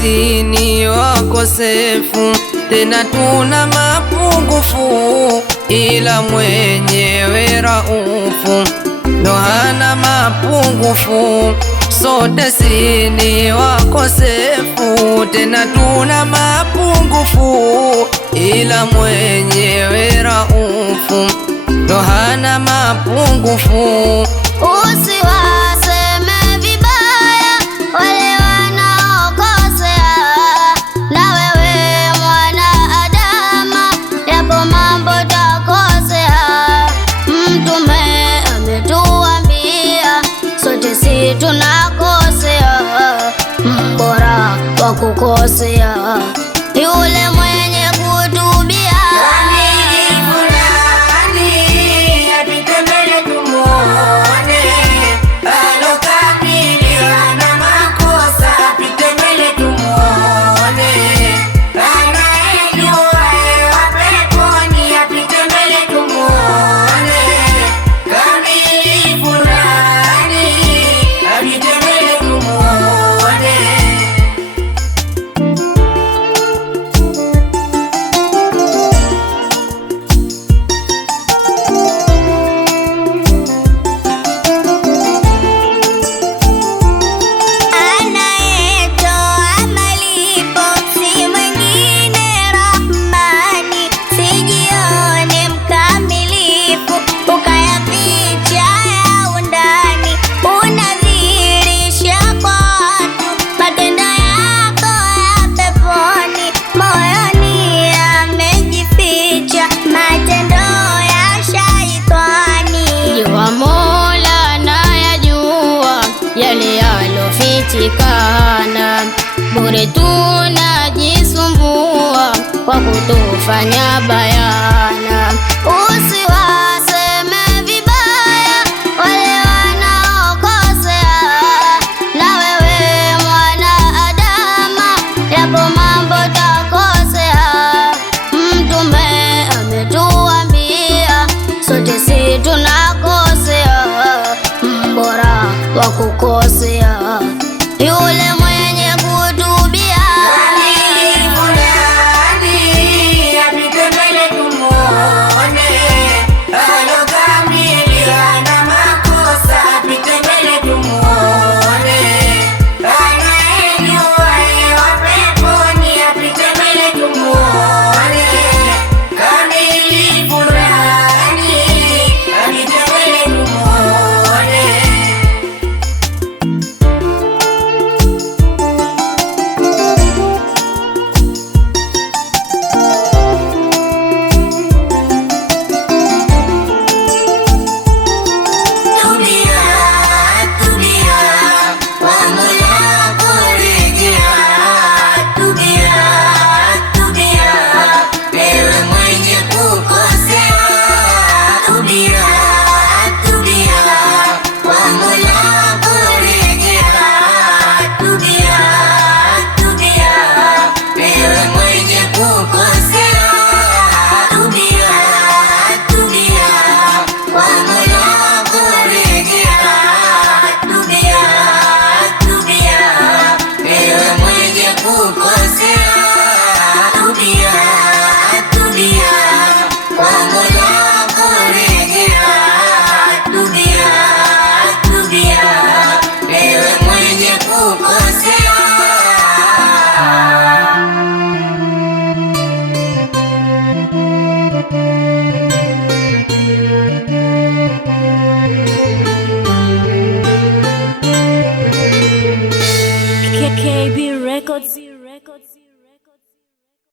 sisi ni wakosefu, tena tuna mapungufu, ila mwenyewe Raufu ndo hana mapungufu. Sote si ni wakosefu, tena tuna mapungufu, ila mwenyewe Raufu ndo hana mapungufu. Usiwaseme vibaya wale wanaokosea, na wewe mwanadamu, yapo mambo takosea. Mtume ametuambia sote si tunakosea, mbora wa kukosea yule mwenye kutubia. Bure tunajisumbua kwa kutofanya bayana. Usiwaseme vibaya wale wanaokosea, na wewe mwanadamu, yapo mambo takosea. Mtume ametuambia sote si tunakosea, mbora wa kukosea yule mwenye kutubia. KB Records.